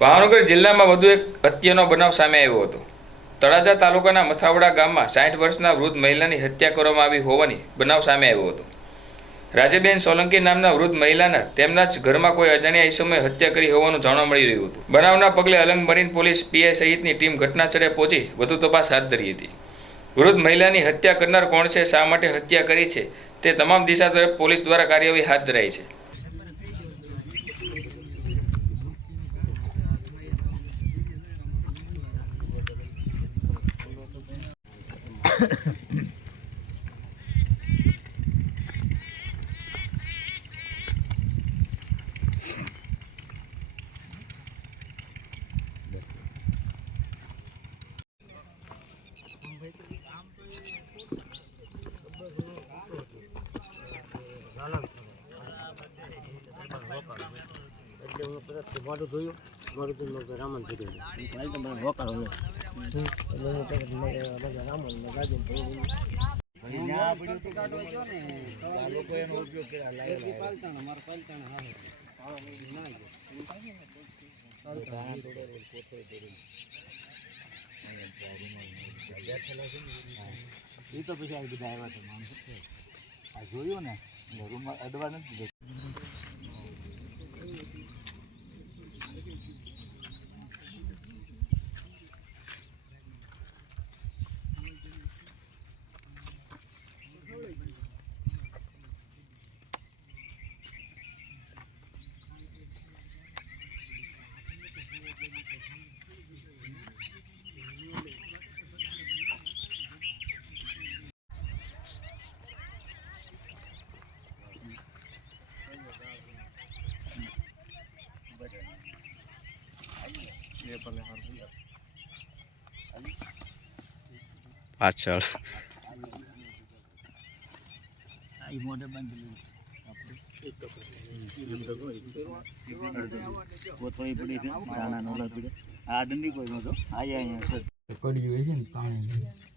ભાવનગર જિલ્લામાં વધુ એક હત્યાનો બનાવ સામે આવ્યો હતો. તળાજા તાલુકાના મથાવડા ગામમાં સાઠ વર્ષના વૃદ્ધ મહિલાની હત્યા કરવામાં આવી હોવાની બનાવ સામે આવ્યો હતો. રાજેબેન સોલંકી નામના વૃદ્ધ મહિલાના તેમના જ ઘરમાં કોઈ અજાણ્યા ઈસમોએ હત્યા કરી હોવાનું જાણવા મળી રહ્યું હતું. બનાવના પગલે અલંગ મરીન પોલીસ પીઆઈ સહિતની ટીમ ઘટનાસ્થળે પહોંચી વધુ તપાસ હાથ ધરી હતી. વૃદ્ધ મહિલાની હત્યા કરનાર કોણ છે, શા માટે હત્યા કરી છે, તે તમામ દિશા તરફ પોલીસ દ્વારા કાર્યવાહી હાથ ધરાઈ છે. એટલે હું મોઢું ધોયું મોઢું ધોઈને રામન થઈ તો મને વકારો નહીં એટલે હું રામન ને એ તો પછી બધા આવ્યા છે જોયું ને રૂમમાં અડવા નથી પાછળ. કોથળી પડી છે દાણા નોલા પડી આ દંડી કોઈ નતો આયા અહીંયા છે. પડી હોય છે ને પાણી.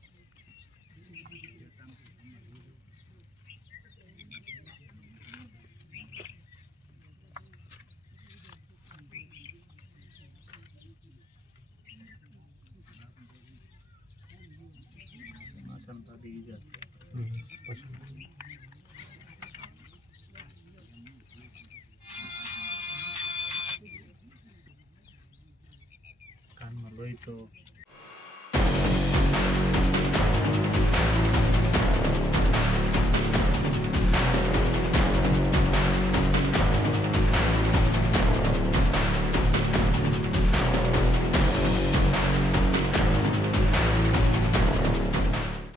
ব্রিজ আছে। কান ভালোই তো